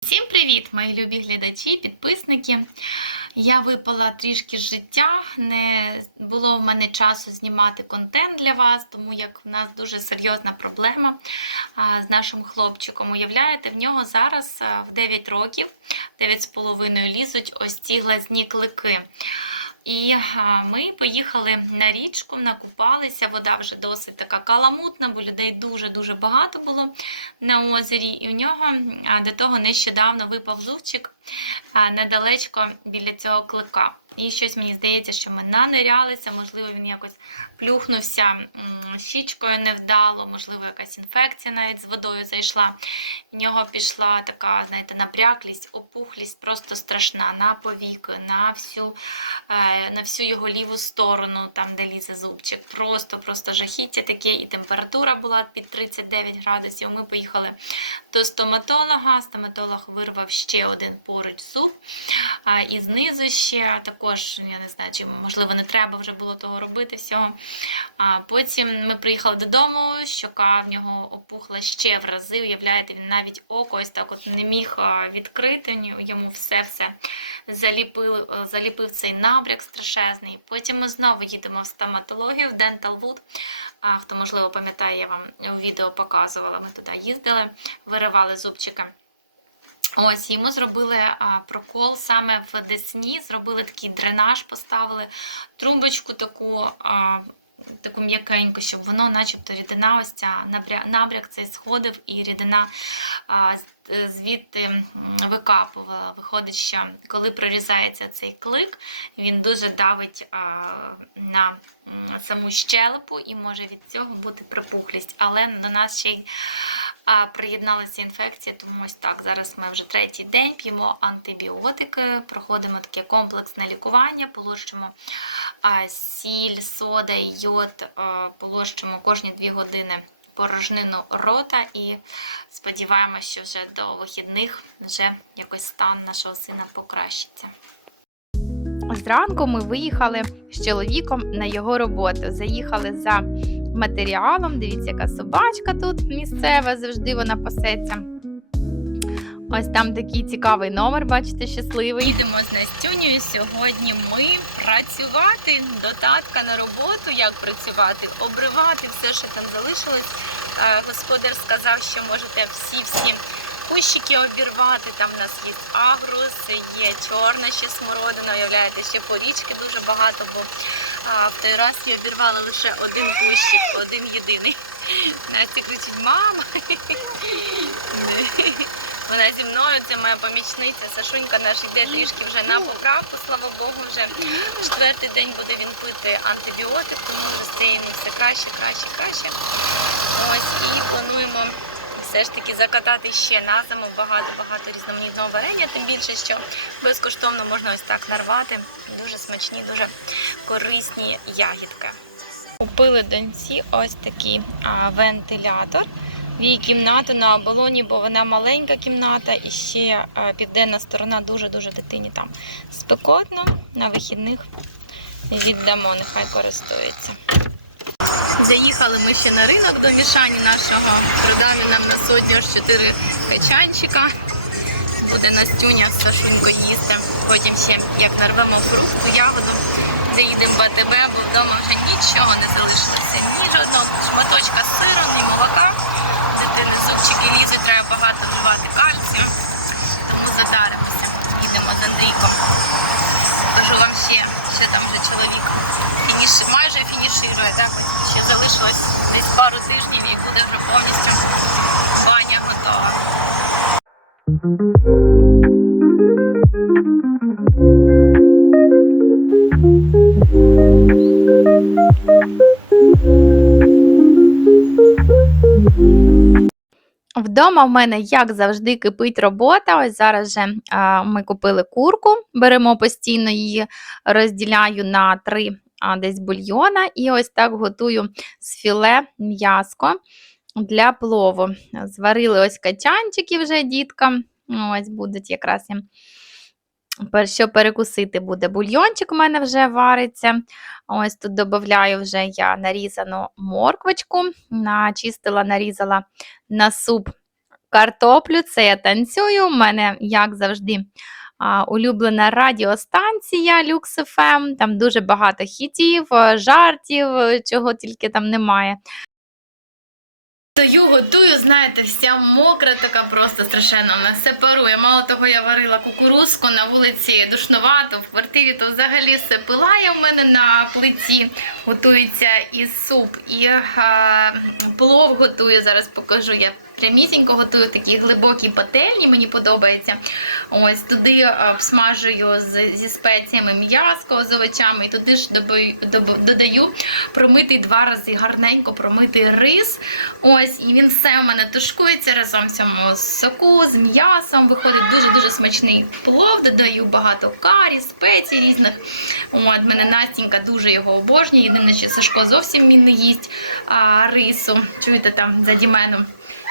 Всім привіт, мої любі глядачі, підписники. Я випала трішки з життя, не було в мене часу знімати контент для вас, тому як в нас дуже серйозна проблема з нашим хлопчиком. Уявляєте, в нього зараз в 9 років, 9,5 лізуть ось ці глазні клики. І ми поїхали на річку, накупалися. Вода вже досить така каламутна, бо людей дуже-дуже багато було на озері. І в нього до того нещодавно випав зубчик недалечко біля цього клика. І щось мені здається, що ми нанирялися, можливо, він якось плюхнувся щічкою невдало, можливо, якась інфекція навіть з водою зайшла. В нього пішла така, знаєте, напряглість, опухлість просто страшна на повіки, на всю, е, на всю його ліву сторону, там, де лізе зубчик. Просто, просто жахіття таке, і температура була під 39 градусів. Ми поїхали до стоматолога. Стоматолог вирвав ще один поруч зуб. І знизу ще також, я не знаю, чи можливо не треба вже було того робити всього. А потім ми приїхали додому, щока в нього опухла ще в рази. Уявляєте, він навіть око ось так от не міг відкрити. Йому все-все заліпив, е, заліпив цей набряк страшезний. Потім ми знову їдемо в стоматологію, в Dental Wood. А, хто можливо пам'ятає, я вам відео показувала. Ми туди їздили, виривали зубчика. Ось йому зробили а, прокол саме в десні, зробили такий дренаж, поставили трубочку таку, таку м'якеньку, щоб воно, начебто, рідина, ось ця набря- набряк цей сходив, і рідина звідти викапувала. Виходить, що коли прорізається цей клик, він дуже давить на саму щелепу і може від цього бути припухлість. Але до нас ще й приєдналася інфекція, тому ось так. Зараз ми вже третій день п'ємо антибіотики, проходимо таке комплексне лікування, полощимо сіль, сода, йод, полощимо кожні дві години порожнину рота і сподіваємося, що вже до вихідних вже якось стан нашого сина покращиться. Зранку ми виїхали з чоловіком на його роботу. Заїхали за матеріалом. Дивіться, яка собачка тут місцева, завжди вона пасеться. Ось там такий цікавий номер, бачите, щасливий. Їдемо з Настюнею сьогодні ми працювати до татка на роботу. Як працювати? Обривати все, що там залишилось. Е, Господар сказав, що можете всі-всі кущики обірвати. Там у нас є агрус, є чорна ще смородина. Уявляєте, ще порічки дуже багато, бо а, в той раз я обірвала лише один кущик, один єдиний. Настя кричить, мама. Вона зі мною, це моя помічниця. Сашунька наш йде трішки вже на поправку, слава Богу, вже четвертий день буде він пити антибіотик, тому вже стає йому все краще, краще, краще. Все ж таки закатати ще на зиму багато-багато різноманітного варення, тим більше, що безкоштовно можна ось так нарвати. Дуже смачні, дуже корисні ягідки. Купили доньці ось такий а, вентилятор в її кімнату на оболоні, бо вона маленька кімната і ще а, південна сторона дуже-дуже дитині там спекотно. На вихідних віддамо, нехай користується. Заїхали ми ще на ринок до Мішані нашого. Продав він нам на сотню аж 4 качанчика. Буде Настюня з Сашунькою їсти. Потім ще як нарвемо фрукту ягоду. Заїдемо в АТБ, бо вдома вже нічого не залишилося. Ні жодного шматочка сиру, ні молока. Дитини зубчики лізуть, треба багато вживати кальцію. Тому затаримося. Їдемо з Андрійком. Кажу вам ще, ще там вже чоловік фініш, майже фініширує, так? От Залишилось десь пару тижнів і буде вже повністю баня готова. Вдома в мене, як завжди, кипить робота. Ось зараз вже а, ми купили курку, беремо постійно її, розділяю на три десь бульйона, і ось так готую з філе м'яско для плову. Зварили ось качанчики вже діткам. Ось будуть якраз їм. Що перекусити буде бульйончик у мене вже вариться. Ось тут додаю вже я нарізану морквочку, начистила, нарізала на суп картоплю, це я танцюю. У мене, як завжди, а, улюблена радіостанція Lux Там дуже багато хітів, е, жартів, е, чого тільки там немає. Стою, готую, знаєте, вся мокра, така просто страшенно. Вона все парує. Мало того, я варила кукурузку на вулиці душновато, в квартирі то взагалі все пилає в мене на плиті. Готується і суп, і е, плов готую. Зараз покажу. Я прямісінько готую такі глибокі пательні, мені подобається. Ось туди е, обсмажую з, зі спеціями м'яско з овочами, і туди ж додаю промитий два рази гарненько промитий рис. Ось, і він все в мене тушкується разом в цьому соку з м'ясом. Виходить дуже-дуже смачний плов, додаю багато карі, спецій різних. От, мене Настінька дуже його обожнює. Єдине, що Сашко зовсім він не їсть а, рису. Чуєте там заді мене.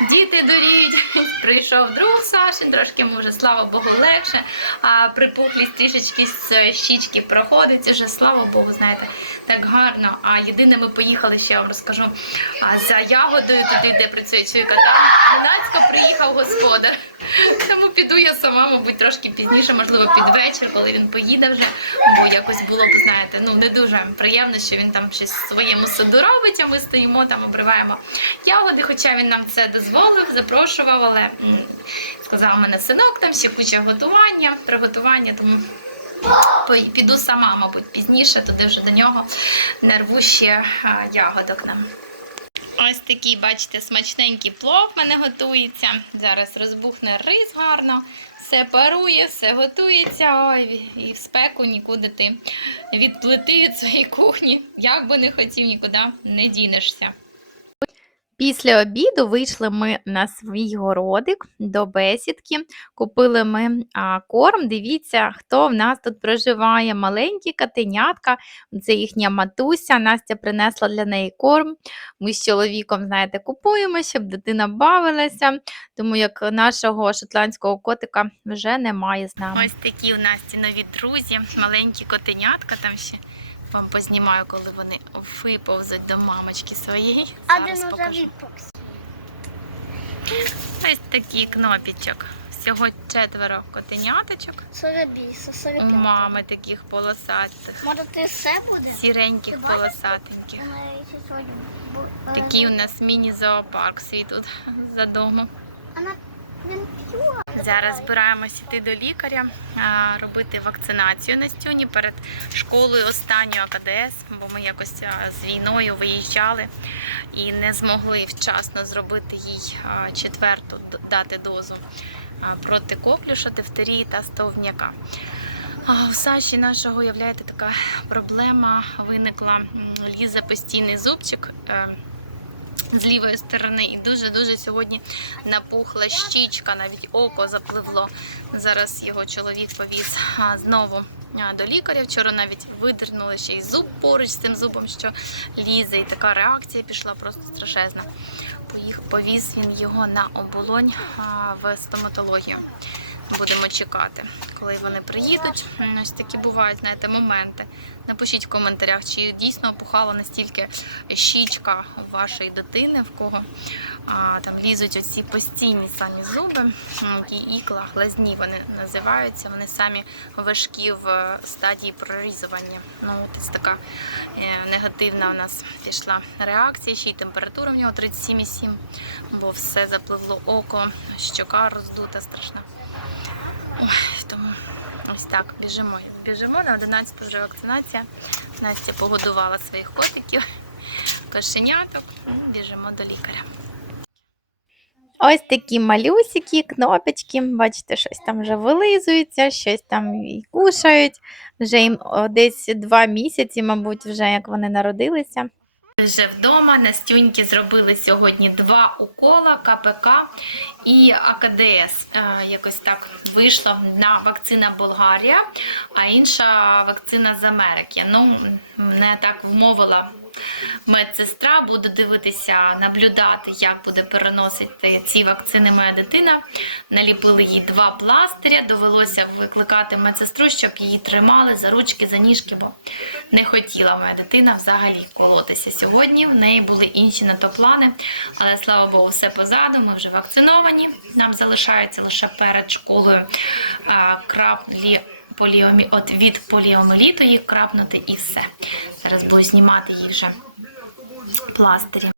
Діти доріть, прийшов друг Сашин, трошки вже, слава Богу, легше. А припухлість трішечки з щічки проходить, вже слава Богу, знаєте, так гарно. А єдине, ми поїхали ще я вам розкажу за ягодою, туди, де працює чуйка. Там Геннадсько приїхав господар. Тому піду я сама, мабуть, трошки пізніше, можливо, під вечір, коли він поїде вже. Бо якось було б, знаєте, ну не дуже приємно, що він там щось в своєму саду робить, а ми стоїмо там, обриваємо ягоди, хоча він нам це дозволив, запрошував, але сказав, мене синок там ще куча готування, приготування, тому піду сама, мабуть, пізніше, туди вже до нього нарву ще ягодок нам. Ось такий, бачите, смачненький плов в мене готується. Зараз розбухне рис гарно, все парує, все готується. Ой, і в спеку нікуди ти від плити від своєї кухні. Як би не хотів, нікуди не дінешся. Після обіду вийшли ми на свій городик до бесідки. Купили ми корм. Дивіться, хто в нас тут проживає. Маленькі котенятка. Це їхня матуся. Настя принесла для неї корм. Ми з чоловіком, знаєте, купуємо, щоб дитина бавилася, тому як нашого шотландського котика вже немає з нами. Ось такі у Насті нові друзі, маленькі котенятка там ще. Вам познімаю, коли вони виповзуть до мамочки своєї. Один уже покажу. Ось такий кнопічок. Всього четверо котеняточок. Сорабіса, У мами таких полосатих, Може ти все буде? сіреньких Ти полосатеньких. Сьогодні бу- Такий у нас міні-зоопарк свій тут за домом. Вона він. Зараз збираємось іти до лікаря, робити вакцинацію Настюні перед школою останньою АКДС, бо ми якось з війною виїжджали і не змогли вчасно зробити їй четверту дати дозу проти коклюша, дифтерії та стовняка. У Саші нашого, уявляєте, така проблема виникла. Лізе постійний зубчик. З лівої сторони і дуже-дуже сьогодні напухла щічка, навіть око запливло. Зараз його чоловік повіз знову до лікаря. Вчора навіть видернули ще й зуб поруч з тим зубом, що лізе, і така реакція пішла просто страшезна. Поїх, повіз він його на оболонь в стоматологію. Будемо чекати, коли вони приїдуть. Ось такі бувають, знаєте, моменти. Напишіть в коментарях, чи дійсно опухала настільки щічка вашої дитини, в кого а, там лізуть оці постійні самі зуби, які ікла, глазні вони називаються. Вони самі важкі в е, стадії прорізування. Ну, ось така е, негативна у нас пішла реакція, ще й температура в нього 37,7, бо все запливло око, щока роздута страшна. Ой, тому ось так біжимо. Біжимо на 11 вже вакцинація. Настя погодувала своїх котиків, кошеняток. Біжимо до лікаря. Ось такі малюсики, кнопочки. Бачите, щось там вже вилизується, щось там і кушають. Вже їм десь два місяці, мабуть, вже як вони народилися. Вже вдома Настюньки зробили сьогодні два укола КПК і АКДС. Е, Якось так вийшла одна вакцина Болгарія, а інша вакцина з Америки. Ну, мене так вмовила медсестра, буду дивитися, наблюдати, як буде переносити ці вакцини моя дитина. Наліпили їй два пластиря, довелося викликати медсестру, щоб її тримали за ручки, за ніжки, бо не хотіла моя дитина взагалі колотися сьогодні. В неї були інші на то плани, але слава Богу, все позаду. Ми вже вакциновані. Нам залишається лише перед школою краплі поліомі... от від поліомеліту їх крапнути і все. Зараз буду знімати їх вже пластирі.